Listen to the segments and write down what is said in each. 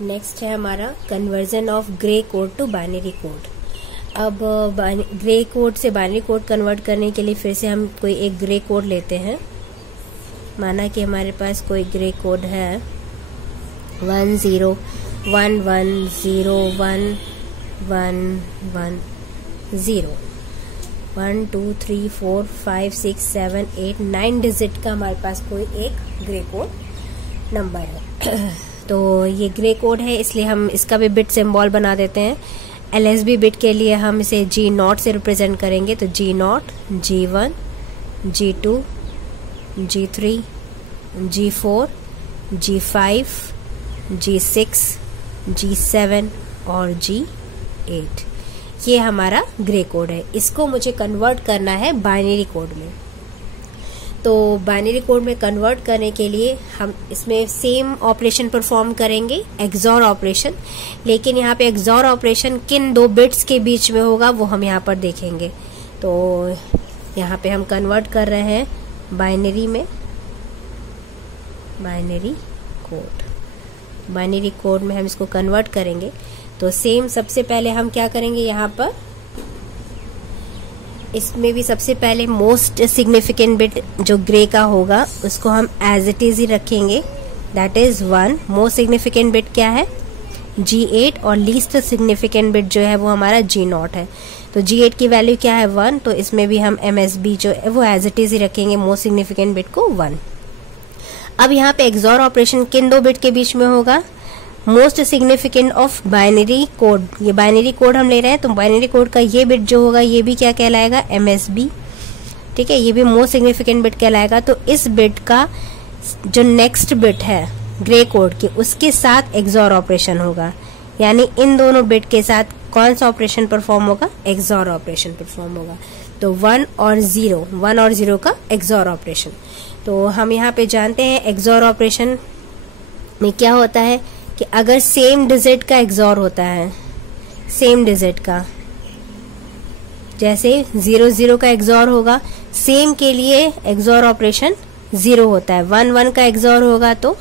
Next है हमारा conversion of Gray code to binary code. अब ग्रे कोड से बाइनरी कोड कन्वर्ट करने के लिए फिर से हम कोई एक ग्रे कोड लेते हैं। माना कि हमारे पास कोई ग्रे कोड है 10110110 1 2 3 4 5 6 7 8 9 डिजिट का हमारे पास कोई एक ग्रे कोड नंबर है। तो ये ग्रे कोड है, इसलिए हम इसका भी बिट सिंबल बना देते हैं। LSB बिट के लिए हम इसे G0 से रिप्रेजेंट करेंगे, तो G0, G1, G2, G3, G4, G5, G6, G7 और G8 ये हमारा ग्रे कोड है। इसको मुझे कन्वर्ट करना है बाइनरी कोड में। तो बाइनरी कोड में कन्वर्ट करने के लिए हम इसमें सेम ऑपरेशन परफॉर्म करेंगे, एक्सॉर ऑपरेशन। लेकिन यहाँ पे एक्सॉर ऑपरेशन किन दो बिट्स के बीच में होगा वो हम यहाँ पर देखेंगे। तो यहाँ पे हम कन्वर्ट कर रहे हैं बाइनरी में, बाइनरी कोड में हम इसको कन्वर्ट करेंगे। तो सेम सबसे पहले हम क्या करेंगे, यहाँ पर इसमें भी सबसे पहले मोस्ट सिग्निफिकेंट बिट जो ग्रे का होगा उसको हम एज इट इज ही रखेंगे, that is 1। Most significant bit क्या है G8 और लीस्ट सिग्निफिकेंट बिट जो है वो हमारा G0 है। तो G8 की वैल्यू क्या है 1, तो इसमें भी हम MSB जो है वो एज इट इज ही रखेंगे, मोस्ट सिग्निफिकेंट बिट को 1। अब यहाँ पे एक्सॉर ऑपरेशन किन दो बिट के बीच में होगा, most significant of binary code. ये बाइनरी कोड हम ले रहे हैं, तो बाइनरी कोड का ये बिट जो होगा ये भी क्या कहलाएगा, MSB। ठीक है, ये भी मोस्ट सिग्निफिकेंट बिट कहलाएगा। तो इस बिट का जो नेक्स्ट बिट है ग्रे कोड के, उसके साथ एक्सॉर ऑपरेशन होगा। यानी इन दोनों बिट के साथ कौन सा ऑपरेशन परफॉर्म होगा, एक्सॉर ऑपरेशन परफॉर्म होगा। तो 1 और 0 का एक्सॉर ऑपरेशन। तो हम यहाँ पे जानते हैं एक्सॉर ऑपरेशन में क्या होता है कि अगर सेम डिजिट का एक्सॉर होता है, सेम डिजिट का, जैसे 0 का एक्सॉर होगा, सेम के लिए एक्सॉर ऑपरेशन 0 होता है। 1 का एक्सॉर होगा तो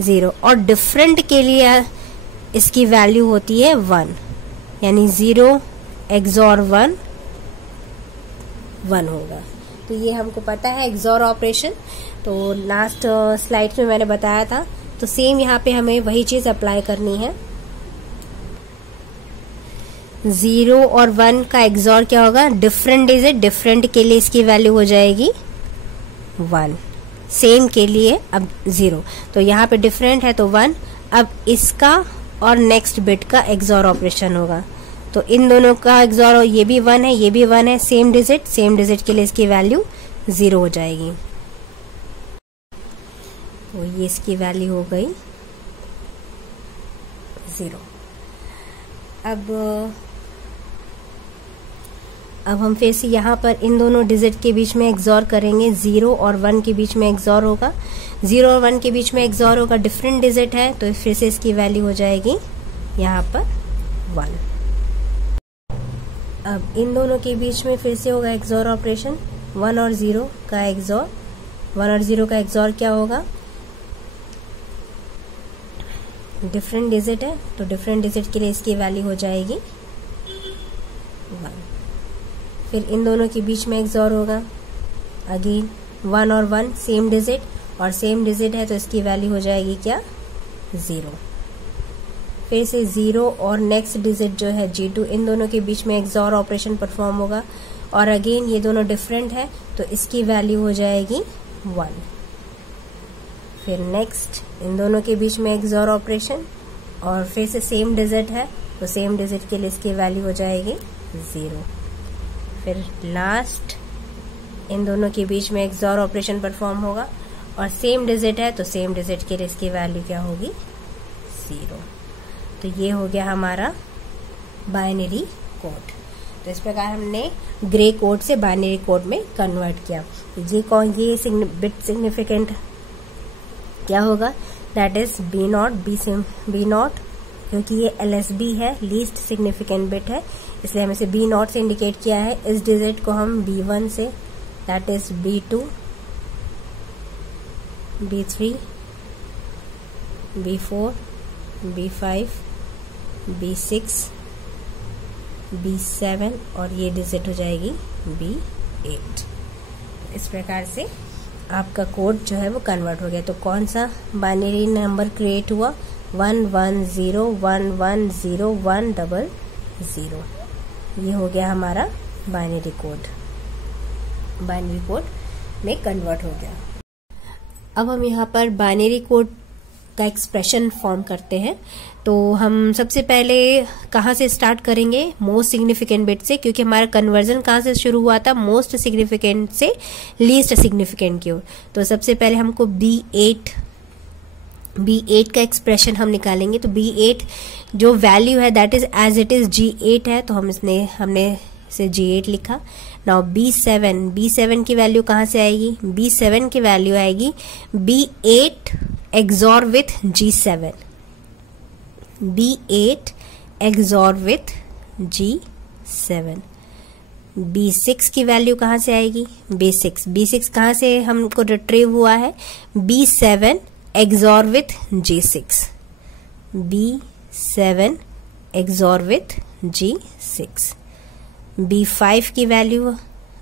0, और डिफरेंट के लिए इसकी वैल्यू होती है 1, यानी 0 एक्सॉर 1 होगा। तो ये हमको पता है एक्सॉर ऑपरेशन। तो लास्ट स्लाइड में मैंने बताया था, तो सेम यहाँ पे हमें वही चीज अप्लाई करनी है। 0 और 1 का एक्सॉर क्या होगा, डिफरेंट डिजिट, डिफरेंट के लिए इसकी वैल्यू हो जाएगी 1, सेम के लिए अब 0। तो यहाँ पे डिफरेंट है तो 1। अब इसका और नेक्स्ट बिट का एक्सॉर ऑपरेशन होगा, तो इन दोनों का एक्सॉर, ये भी 1 है, ये भी 1 है, सेम डिजिट के लिए इसकी वैल्यू 0 हो जाएगी। तो ये इसकी वैल्यू हो गई 0। अब हम फिर से यहाँ पर इन दोनों डिजिट के बीच में एक्सॉर करेंगे। 0 और 1 के बीच में एक्सॉर होगा, 0 और 1 के बीच में एक्सॉर होगा, डिफरेंट डिजिट है, तो फिर से इसकी वैल्यू हो जाएगी यहाँ पर 1। अब इन दोनों के बीच में फिर से होगा एक्सॉर ऑपरेशन, 1 और 0 का एक्सॉर। 1 और 0 का एक्सॉर क्या होगा, डिफरेंट डिजिट है, तो डिफरेंट डिजिट के लिए इसकी वैल्यू हो जाएगी 1। फिर इन दोनों के बीच में एक्सॉर होगा, अगेन 1 और 1 सेम डिजिट, और सेम डिजिट है तो इसकी वैल्यू हो जाएगी क्या, 0। फिर से 0 और नेक्स्ट डिजिट जो है G2, इन दोनों के बीच में एक्सॉर ऑपरेशन परफॉर्म होगा, और अगेन ये दोनों डिफरेंट है तो इसकी वैल्यू हो जाएगी 1। फिर नेक्स्ट इन दोनों के बीच में एक्सॉर ऑपरेशन, और फिर से सेम डिजिट है तो सेम डिजिट के लिए इसकी वैल्यू हो जाएगी 0। फिर लास्ट इन दोनों के बीच में एक्सॉर ऑपरेशन परफॉर्म होगा, और सेम डिजिट है तो सेम डिजिट के लिए इसकी वैल्यू क्या होगी, 0। तो ये हो गया हमारा बाइनरी कोड। तो इस प्रकार हमने ग्रे कोड से बाइनरी कोड में कन्वर्ट किया। ये बिट सिग्निफिकेंट क्या होगा, दैट इज B0, क्योंकि ये LSB है, लीस्ट सिग्निफिकेंट बिट है, इसलिए हम इसे B0 से इंडिकेट किया है। इस डिजिट को हम B1 से, that is B2, B3, B4, B5, B6, B7 और ये डिजिट हो जाएगी B8। इस प्रकार से आपका कोड जो है वो कन्वर्ट हो गया। तो कौन सा बाइनरी नंबर क्रिएट हुआ? 1101101000। ये हो गया हमारा बाइनरी कोड में कन्वर्ट हो गया। अब हम यहाँ पर बाइनरी कोड का एक्सप्रेशन फॉर्म करते हैं। तो हम सबसे पहले कहाँ से स्टार्ट करेंगे? मोस्ट सिग्निफिकेंट बिट से, क्योंकि हमारा कन्वर्जन कहाँ से शुरू हुआ था? मोस्ट सिग्निफिकेंट से लीस्ट सिग्निफिकेंट की ओर। तो सबसे पहले हमको B8 का एक्सप्रेशन हम निकालेंगे। तो B8 जो वैल्यू है that is as it is G8 है, तो हमने इसे G8 लिखा। नाउ B7 की वैल्यू कहाँ से आएगी? B7 की वैल्यू आएगी B8 XOR with G7। B8 XOR with G7। B6 की वैल्यू कहाँ से आएगी? B6 कहाँ से हमको रिट्रीव हुआ है? B7 XOR with G6। B7 XOR with G6। B5 की वैल्यू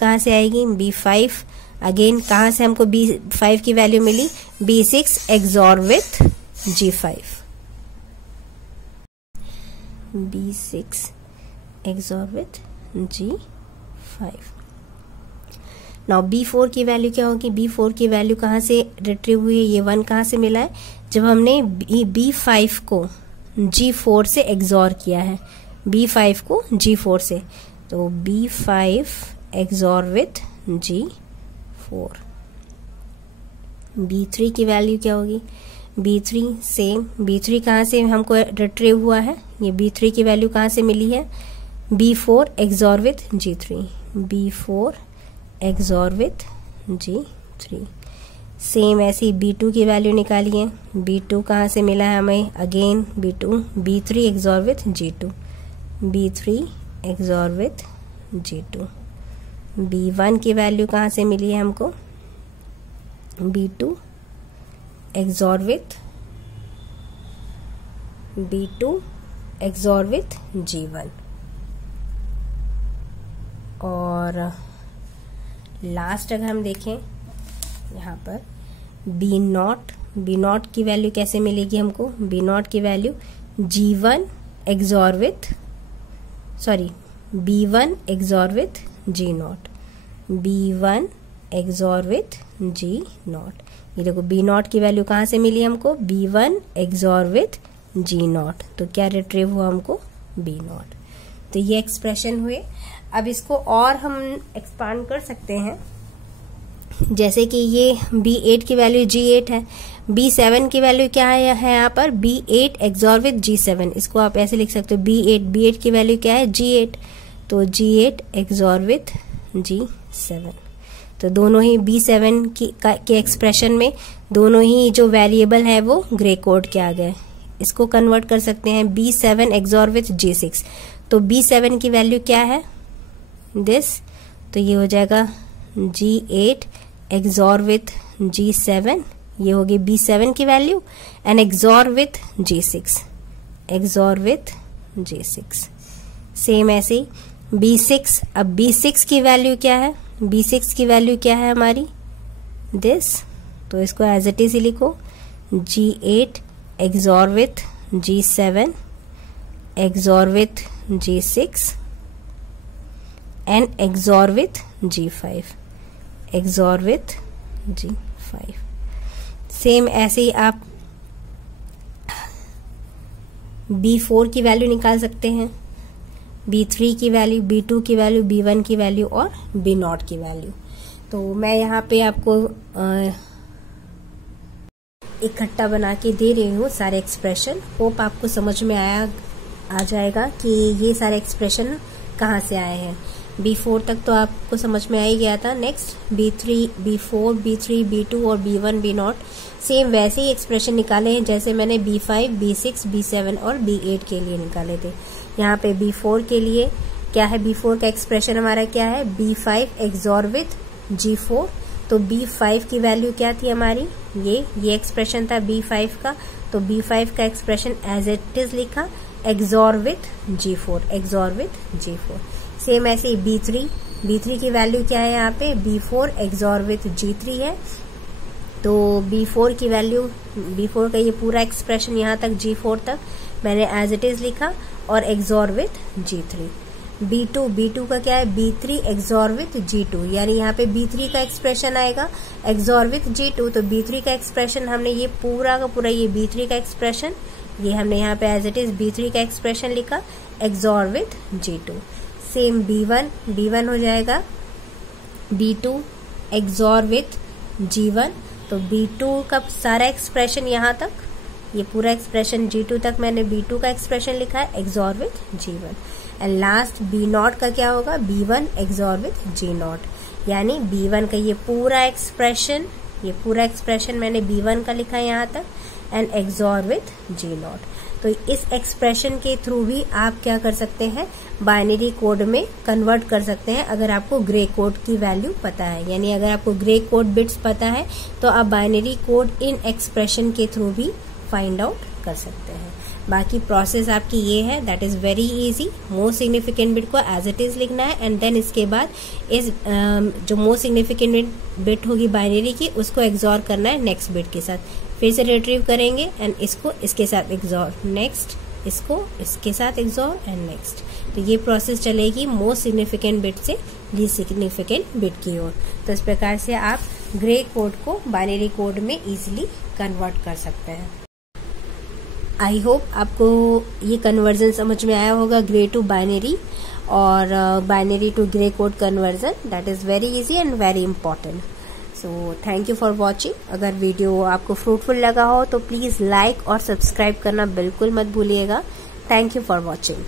कहाँ से आएगी? B5 अगेन कहाँ से हमको B5 की वैल्यू मिली? B6 XOR with G5। B6 XOR with G5। Now B4 की वैल्यू क्या होगी? B4 की वैल्यू कहाँ से रिट्रीव हुई है? ये 1 कहाँ से मिला है? जब हमने B5 को G4 से XOR किया है, B5 को G4 से, तो B5 XOR with G4। B3 की वैल्यू क्या होगी? B3 सेम, B3 कहाँ से हमको रिट्रीव हुआ है? ये B3 की वैल्यू कहाँ से मिली है? B4 XOR with G3। B4 XOR with G3। Same ऐसे ही B2 की वैल्यू निकालिए। B2 कहाँ से मिला है हमें? Again B3 XOR with G2। B3 XOR with G2। B1 की वैल्यू कहाँ से मिली है हमको? B2 XOR with G1। और लास्ट अगर हम देखें यहाँ पर B0 की वैल्यू कैसे मिलेगी हमको? B0 की value B1 XOR with G0। B1 XOR with G0। ये देखो B0 की वैल्यू कहाँ से मिली हमको? B1 XOR with G0। तो क्या रिट्रीव हुआ हमको? B0। तो ये एक्सप्रेशन हुए। अब इसको और हम एक्सपांड कर सकते हैं, जैसे कि ये B8 की वैल्यू G8 है, B7 की वैल्यू क्या है यहाँ पर? B8 XOR with G7। इसको आप ऐसे लिख सकते हो, B8 की वैल्यू क्या है? G8, तो G8 XOR विथ G7। तो दोनों ही B7 के एक्सप्रेशन में दोनों ही जो वेरिएबल है वो ग्रे कोड के आ गए। इसको कन्वर्ट कर सकते हैं B7 XOR विथ G6। तो B7 की वैल्यू क्या है? दिस, तो ये हो जाएगा G8 XOR विथ G7। ये होगी B7 की value and XOR with G6। Same ऐसे ही B6। अब B6 की वैल्यू क्या है? B6 की वैल्यू क्या है हमारी? दिस, तो इसको एज इट इज ही लिखो, G8 XOR with G7 XOR with G6 and XOR with G5। Same ऐसे ही आप B4 की वैल्यू निकाल सकते हैं, B3 की वैल्यू, B2 की वैल्यू, B1 की वैल्यू और B0 की वैल्यू। तो मैं यहाँ पे आपको इकट्ठा बना के दे रही हूँ सारे एक्सप्रेशन। होप आपको समझ में आ जाएगा कि ये सारे एक्सप्रेशन कहाँ से आए हैं। B4 तक तो आपको समझ में आ ही गया था। Next B3, B4, B3, B2 और B1, B0 सेम वैसे ही एक्सप्रेशन निकाले हैं जैसे मैंने B5, B6, B7 और B8 के लिए निकाले थे। यहाँ पे B4 के लिए क्या है? B4 का एक्सप्रेशन हमारा क्या है? B5 XOR with G4। तो B5 की वैल्यू क्या थी हमारी? ये एक्सप्रेशन था B5 का। तो B5 का एक्सप्रेशन एज इट इज लिखा, XOR with G4, XOR with G4। Same ऐसे ही B3 की वैल्यू क्या है यहाँ पे, B4 एक्सॉर विथ G3 है, तो B4 की वैल्यू, B4 का ये पूरा एक्सप्रेशन यहाँ तक G4 तक मैंने एज इट इज लिखा और एक्सॉर विथ G3। B2 का क्या है, B3 एक्सॉर विथ G2, यानी यहाँ पे B3 का एक्सप्रेशन आएगा एक्सॉर विथ G2, तो B3 का एक्सप्रेशन हमने ये पूरा का पूरा ये B3 का एक्सप्रेशन ये हमने यहाँ पे एज इट इज B3 का एक्सप्रेशन लिखा XOR with G2। Same B1 हो जाएगा B2 एक्सॉर विथ G1, तो B2 का सारा एक्सप्रेशन यहाँ तक, ये पूरा एक्सप्रेशन G2 तक मैंने B2 का एक्सप्रेशन लिखा है XOR with G1। And last B0 का क्या होगा, B1 एक्सॉर विथ G0, यानी B1 का ये पूरा एक्सप्रेशन मैंने B1 का लिखा है यहाँ तक एंड एक्सॉर विथ G0। तो इस एक्सप्रेशन के थ्रू भी आप क्या कर सकते हैं, बाइनरी कोड में कन्वर्ट कर सकते हैं अगर आपको ग्रे कोड की वैल्यू पता है, यानी अगर आपको ग्रे कोड बिट्स पता है तो आप बाइनरी कोड इन एक्सप्रेशन के थ्रू भी फाइंड आउट कर सकते हैं। बाकी प्रोसेस आपकी ये है, that is very easy. Most significant bit को एज इट इज लिखना है एंड देन इसके बाद इस जो मोस्ट सिग्निफिकेंट बिट होगी बाइनरी की उसको एक्सॉर करना है नेक्स्ट बिट के साथ, फिर से रिट्रीव करेंगे एंड इसको इसके साथ एक्सॉर, नेक्स्ट इसको इसके साथ एक्सॉर एंड नेक्स्ट। तो ये प्रोसेस चलेगी मोस्ट सिग्निफिकेंट बिट से लीस्ट सिग्निफिकेंट बिट की ओर। तो इस प्रकार से आप ग्रे कोड को बाइनरी कोड में इजीली कन्वर्ट कर सकते हैं। आई होप आपको ये कन्वर्जन समझ में आया होगा, ग्रे टू बाइनरी और binary to Gray code conversion, that is very easy and very important. So thank you for watching. अगर वीडियो आपको फ्रूटफुल लगा हो तो प्लीज लाइक और सब्सक्राइब करना बिल्कुल मत भूलिएगा। Thank you for watching.